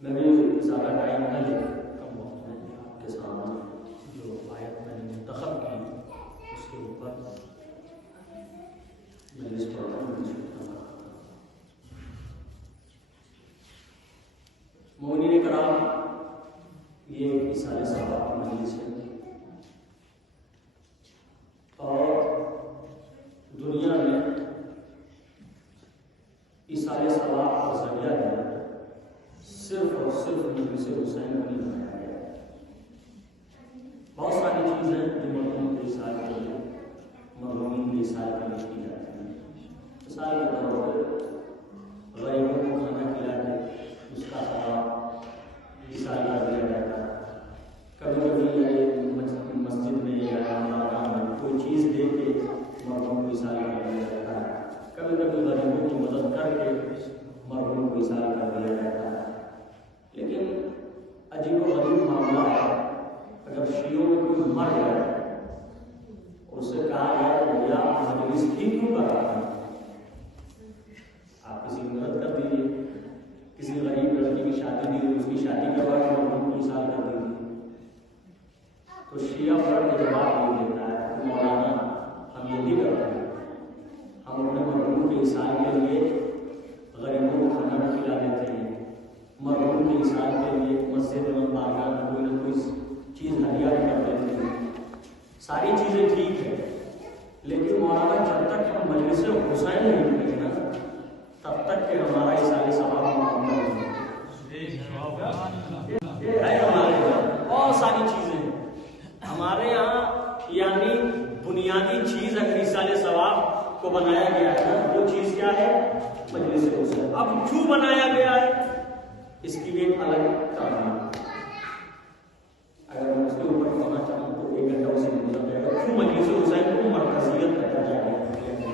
میں بھی زیادہ ٹائم نہ لے کم وقت میں آپ کے سامنے جو آیت میں نے منتخب کی اس کے اوپر مجلس پڑھتا ہوں. مومنین کرام، یہ ایک ایصال ثواب کی مجلس ہے اور دنیا میں ایصال ثواب کا ذریعہ ہے صرف اور صرف مجلس حسین کو نہیں بنایا گیا ہے. بہت ساری چیزیں جو مرحوم کے ایصال کے لیے مرحومین کے ایصال کے لیے کی جاتی ہیں. مثال کے طور پر غریبوں کو کھانا کھلا کے اس کا ثواب ایصال کر دیا جاتا ہے. کبھی کبھی مسجد میں یا مقام میں کوئی چیز دے کے مرحوم کو ایصال کر دیا جاتا ہے. کبھی کبھی غریبوں کی مدد کر کے مرحوم کو ایصال کر دیا جاتا ہے. لیکن عجیب و غریب معاملہ ہے، اگر شیعوں میں کوئی مر جائے اور اس سے کہا جائے کہ بھیا مجلس ہی کیوں کر رہا ہے، آپ کسی کی مدد کر دیجیے، کسی غریب لڑکی کی شادی دی اس کی شادی کروا کے مرحوم کو ایصال کر دیجیے، تو شیعہ فرد کا جواب یہ دیتا ہے کہ مولانا ہم یہ نہیں کرتے ہیں، ہم اپنے مرحوم کے ایصال کے لیے غریبوں کو کھانا بھی کھلا دیتے ہیں، مرحوم کے ایصال کے لیے مسجد میں بارگاہ میں کوئی نہ کوئی چیز ہدیہ بھی کر دیتے ہیں. ساری چیزیں ٹھیک ہے، لیکن مولانا جب تک ہم مجلس حسین نہیں کریں نا تب تک کہ ہمارا ایصال ثواب مکمل نہیں ہے. ہمارے یہاں بہت ساری چیزیں ہمارے یہاں، یعنی بنیادی چیز اگر ایصال ثواب کو بنایا گیا ہے نا وہ چیز کیا ہے؟ مجلس حسین. اب کیوں بنایا گیا ہے اس کی بھی ایک الگ کہانی ہے. اگر میں اس کے اوپر کہنا چاہوں تو ایک گھنٹہ اسے گزر جائے گا. کیوں مجلس حسین کو مرکزیت کا درجہ دیا گیا؟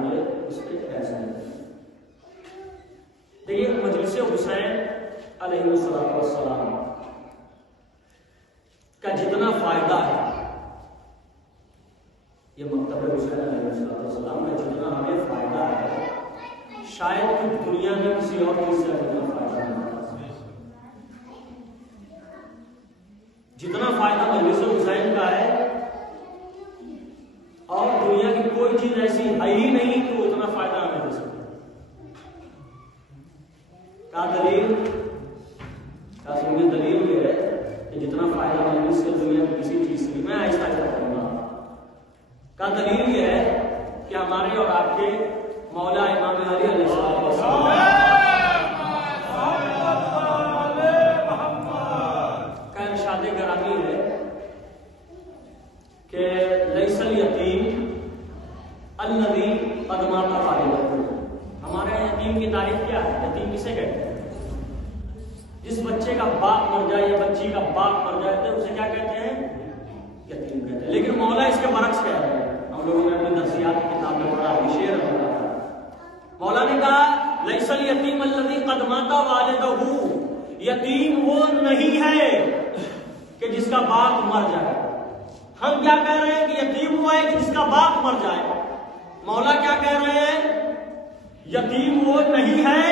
مجھے اس پہ ایسا نہیں. دیکھیے مجلس حسین علیہ السلام کا جتنا فائدہ ہے، یہ مکتب حسین علیہ السلام کا جتنا ہمیں فائدہ ہے شاید کہ دنیا میں کسی اور چیز سے اتنا فائدہ نہیں ہوتا. جتنا فائدہ مجلس حسین کا ہے اور دنیا کی کوئی چیز ایسی ہے ہی نہیں کہ اتنا فائدہ ہمیں دے سکے. کا دلیل کا سنگی دلیل یہ ہے کہ جتنا فائدہ مجلس سے دنیا کی کسی چیز سے، میں ایسا کروں گا کا دلیل یہ ہے کہ ہمارے اور آپ کے مولا امام علی علیہ السلام کا ارشاد گرامی ہے کہ لیس الیتیم الذی قد مات والدہ. ہمارے یتیم کی تعریف کیا ہے؟ یتیم کسے کہتے ہیں؟ جس بچے کا باپ مر جائے یا بچی کا باپ مر جائے تو اسے کیا کہتے ہیں؟ یتیم کہتے ہیں. لیکن مولا اس کے برعکس کہہ رہے ہیں. ہم لوگوں نے اپنی درسیات کی کتاب میں پڑھا شعر ہے. مولا نے کہا لیس الیتیم الذی قد مات والدہ، یتیم وہ نہیں ہے کہ جس کا باپ مر جائے. ہم کیا کہہ رہے ہیں کہ یتیم وہ ہے کہ جس کا باپ مر جائے. مولا کیا کہہ رہے ہیں؟ یتیم وہ نہیں ہے.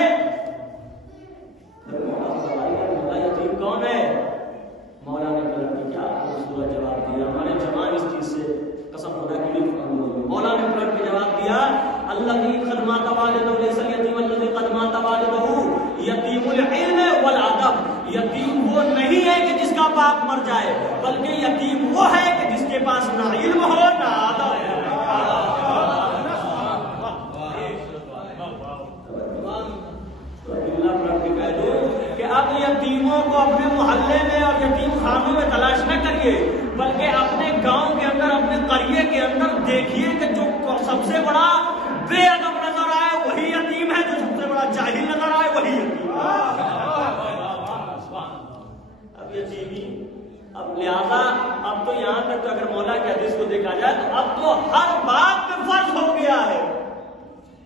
مولا یتیم کون ہے؟ مولا نے کیا خوبصورت جواب دیا. ہمارے جوان اس چیز سے قسم خدا کے لیے مولا نے پلٹ کے جواب دیا الذی قد مات والدہ لیس الیتیم الذی قد مات والدہ یتیم العلم والادب. یتیم وہ نہیں ہے کہ جس کا باپ مر جائے، بلکہ یتیم وہ ہے کہ جس کے پاس نہ علم ہو نہ ادب. کہ اب یتیموں کو اپنے محلے میں اور یتیم خانوں میں تلاش نہ کریے، بلکہ اپنے گاؤں کے اندر، اپنے قریے کے اندر دیکھیے کہ جو سب سے بڑا بے ادب نظر آئے وہی یتیم ہے، جو سب سے بڑا جاہل نظر آئے وہی یتیم ہے. اب یتیمی اب لہذا اب تو یہاں تک اگر مولا کی حدیث کو دیکھا جائے تو اب تو ہر باپ پہ فرض ہو گیا ہے.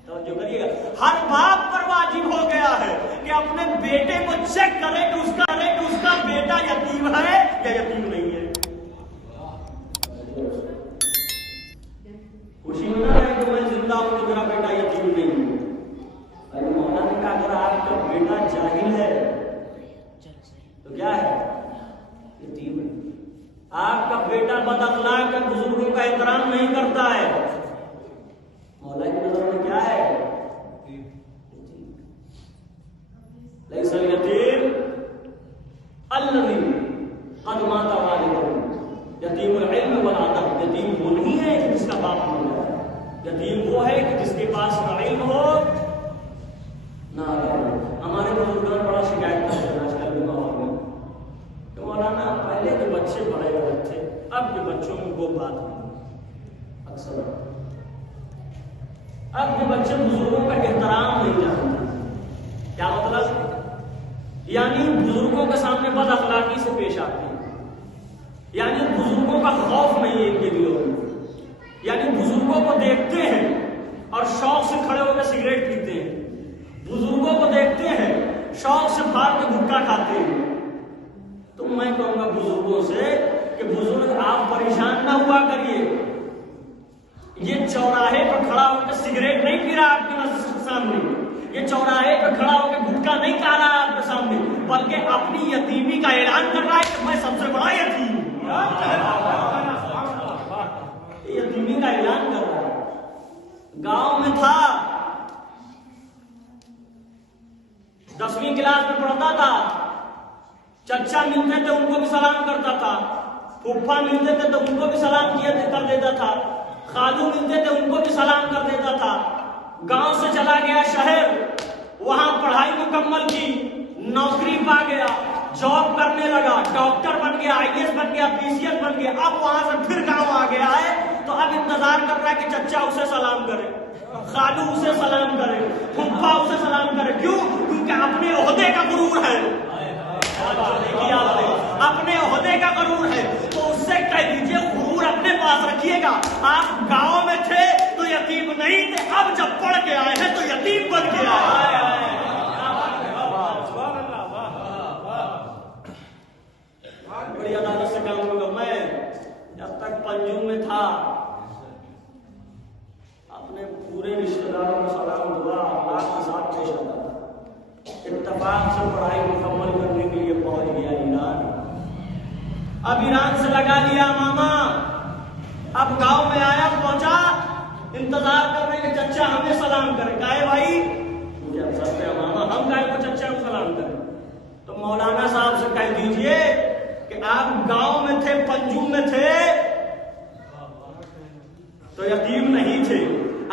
توجہ کریے گا، ہر باپ پر واجب ہو گیا ہے کہ اپنے بیٹے کو چیک کرے کہ اس کا بیٹا یتیم ہے یا یتیم نہیں ہے. خوشی میں نہ رہے کہ میں زندہ ہوں تو میرا بیٹا یتیم نہیں ہے. ارے مولا نے کہا اگر آپ کا بیٹا جاہل ہے تو کیا ہے؟ یتیم ہے. آپ کا بیٹا بد اخلاق ہے، بزرگوں کا احترام نہیں کرتا ہے، مولا کی نظر میں کیا ہے؟ لیس الیتیم الذی قد مات والدہ، یتیم العلم والادب. یتیم وہ نہیں ہے کہ جس کا باپ مر جائے، یتیم وہ ہے کہ جس کے پاس نہ علم ہو نہ ادب ہو. ہمارے بزرگان بڑا شکایت کرتے ہیں آج کل کے ماحول میں کہ مولانا پہلے کے بچے بڑے غلط تھے، اب کے بچوں میں وہ بات نہیں. اکثر اب کے بچے بزرگوں کا احترام نہیں جانتے. کیا مطلب؟ یعنی بزرگوں کے سامنے بد اخلاقی سے پیش آتے ہیں، یعنی بزرگوں کا خوف نہیں ہے ان کے دلوں میں، یعنی بزرگوں کو دیکھتے ہیں اور شوق سے کھڑے ہو کے سگریٹ پیتے ہیں، بزرگوں کو دیکھتے ہیں شوق سے پھاڑ کے گٹکا کھاتے ہیں. تو میں کہوں گا بزرگوں سے کہ بزرگ آپ پریشان نہ ہوا کریے، یہ چوراہے پر کھڑا ہو کے سگریٹ نہیں پی رہا آپ کے مسجد کے سامنے، یہ چوراہے پر کھڑا ہو کے گٹکا نہیں کھا رہا آپ کے سامنے، بلکہ اپنی یتیمی کا اعلان کر رہا ہے کہ میں سب سے بڑا یتیم ہوں. یتیمی کا اعلان کر رہا ہے. گاؤں میں تھا، 10ویں کلاس میں پڑھتا تھا، چچا ملتے تھے ان کو بھی سلام کرتا تھا، پھوپھا ملتے تھے تو ان کو بھی سلام کر دیتا تھا، خالو ملتے تھے ان کو بھی سلام کر دیتا تھا. گاؤں سے چلا گیا شہر، وہاں پڑھائی مکمل کی، نوکری پا گیا، جاب کرنے لگا، ڈاکٹر بن گیا، آئی ایس بن گیا، پی سی ایس بن گیا. اب وہاں سے پھر گاؤں آ گیا ہے تو اب انتظار کر رہا ہے کہ چچا اسے سلام کرے، خالو اسے سلام کرے، پھوپھا اسے سلام کرے. کیوں؟ کیونکہ اپنے عہدے کا غرور ہے، اپنے عہدے کا غرور ہے. تو اس سے کہہ دیجئے غرور اپنے پاس رکھیے گا. آپ گاؤں میں تھے تو یتیم نہیں تھے، اب جب پڑھ کے آئے ہیں تو یتیم بن کے آئے. بڑی عدالت سے کہوں گا، میں جب تک پنجم میں تھا اپنے پورے رشتہ داروں کو سلام دعا اخلاق کے ساتھ پیش آتا تھا. اتفاق سے پڑھائی مکمل کرنے کے لیے پہنچ گیا ایران. اب ایران سے لگا لیا ماما، اب گاؤں میں آیا، پہنچا، انتظار کر رہے کہ چچا ہمیں سلام کرے. کہے بھائی مجھے افسوس ہے ماما، ہم کہے کو چچا کو سلام کریں. تو مولانا صاحب سے کہہ دیجئے کہ آپ گاؤں میں تھے، پنجم میں تھے تو یتیم نہیں تھے.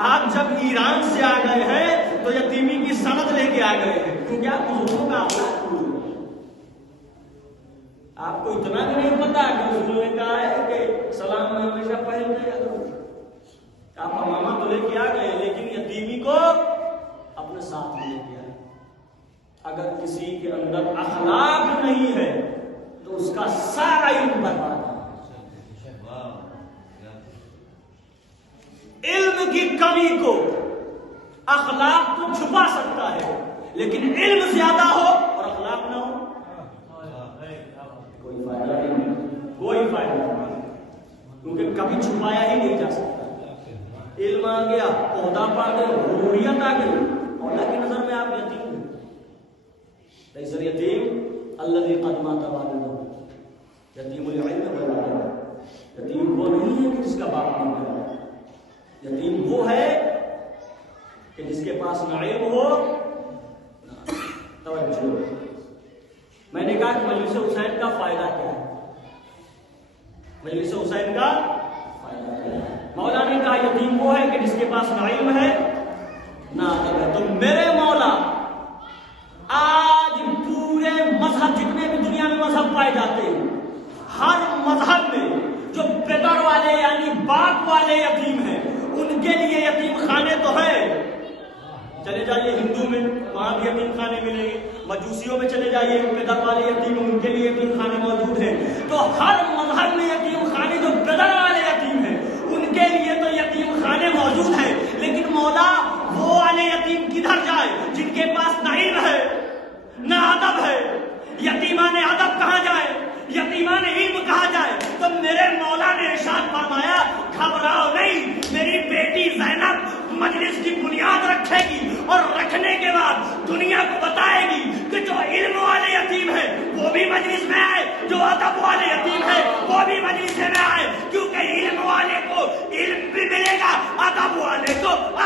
آپ جب ایران سے آ گئے ہیں تو یتیمی کی سند لے کے آ گئے ہیں. کیونکہ آپ بزرگوں کا اخلاق بھول گئے. آپ کو اتنا بھی نہیں پتا کہ بزرگوں نے کہا ہے کہ سلام میں ہمیشہ پہل دے. آپ ماما تو لے کے آ گئے لیکن یتیمی کو اپنے ساتھ لے کے آئے. اگر کسی کے اندر اخلاق نہیں ہے تو اس کا سارا علم برباد ہے. علم کی کمی کو اخلاق کو چھپا سکتا ہے، لیکن علم زیادہ ہو اور اخلاق نہ ہو کوئی فائدہ نہیں، کوئی فائدہ نہیں، کیونکہ کبھی چھپایا ہی نہیں جا سکتا. علم آ گیا، عہدہ پا گئے، غروریت آ گئی، اللہ کی نظر میں آپ یتیم ہیں. لیس الیتیم الذی قد مات والدہ، یتیم العلم والادب. یتیم وہ نہیں ہے کہ جس کا باپ مر گیا، یتیم وہ ہے کہ جس کے پاس نہ علم ہو. توجہ، میں نے کہا کہ مجلس حسین کا فائدہ کیا ہے؟ مجلس حسین کا فائدہ کیا ہے؟ مولا نے کہا یتیم وہ ہے کہ جس کے پاس نہ علم ہے نہ ادب ہے. تو میرے مولا آج پورے مذہب، جتنے بھی دنیا میں مذہب پائے جاتے ہیں، ہر مذہب میں جو بدر والے یعنی باپ والے یتیم ہیں ان کے لیے یتیم خانے تو ہیں. چلے جائیے ہندو میں، وہاں بھی یتیم خانے ملیں گے. مجوسیوں میں چلے جائیے، بدر والے یتیم ان کے لیے یتیم خانے موجود ہیں. تو ہر مذہب میں یتیم خانے، جو بدر والے یتیم ہیں ان کے لیے تو یتیم خانے موجود ہیں. لیکن مولا وہ والے یتیم کدھر جائے جن کے پاس نہ علم ہے نہ ادب ہے؟ یتیمان ادب کہاں جائے؟ یتیمان علم کہاں جائے؟ تو میرے مولا نے ارشاد فرمایا گھبراؤ نہیں، میری بیٹی زینب مجلس کی بنیاد رکھے گی اور رکھنے کے بعد دنیا کو بتائے گی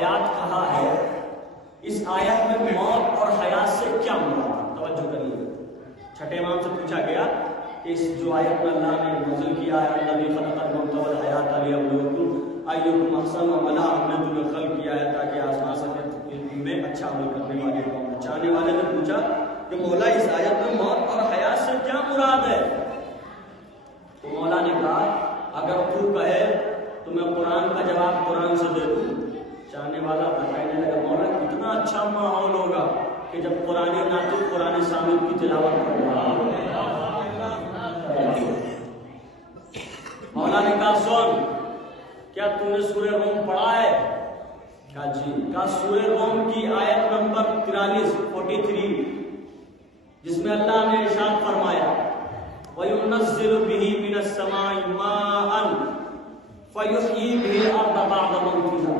حیات کہا ہے، اس آیت میں موت اور حیات سے کیا مراد ہے؟ توجہ کریے. چھٹے امام سے پوچھا گیا کہ اس جو آیت میں اللہ نے نازل کیا ہے الذی خلق الموت والحیات لیبلوکم ایکم احسن عملا، ہم نے تمہیں خلق کیا ہے تاکہ آزما سکے تم میں اچھا عمل کرنے والے کو. بچانے والے نے پوچھا کہ مولا اس آیت میں موت اور حیات سے کیا مراد ہے؟ تو مولا نے کہا اگر تو کہے تو میں قرآن کا جواب قرآن سے دے دوں. چاہنے والا کہنے لگا مولا کتنا اچھا ماحول ہوگا کہ جب قرآن ناطق قرآن سامد کی تلاوت کر رہا ہے. مولا نے کہا سن، کیا تم نے سورہ روم پڑھا ہے؟ کہا جی. کہا سورہ روم کی آیت نمبر 43 جس میں اللہ نے ارشاد فرمایا وَيُنَزِّلُ بِهِ مِنَ السَّمَاءِ مَاءً فَيُحْيِي بِهِ الْأَرْضَ بَعْدَ مَوْتِهَا،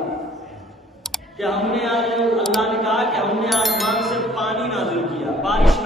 کہ ہم نے اللہ نے کہا کہ ہم نے آسمان سے پانی نازل کیا، بارش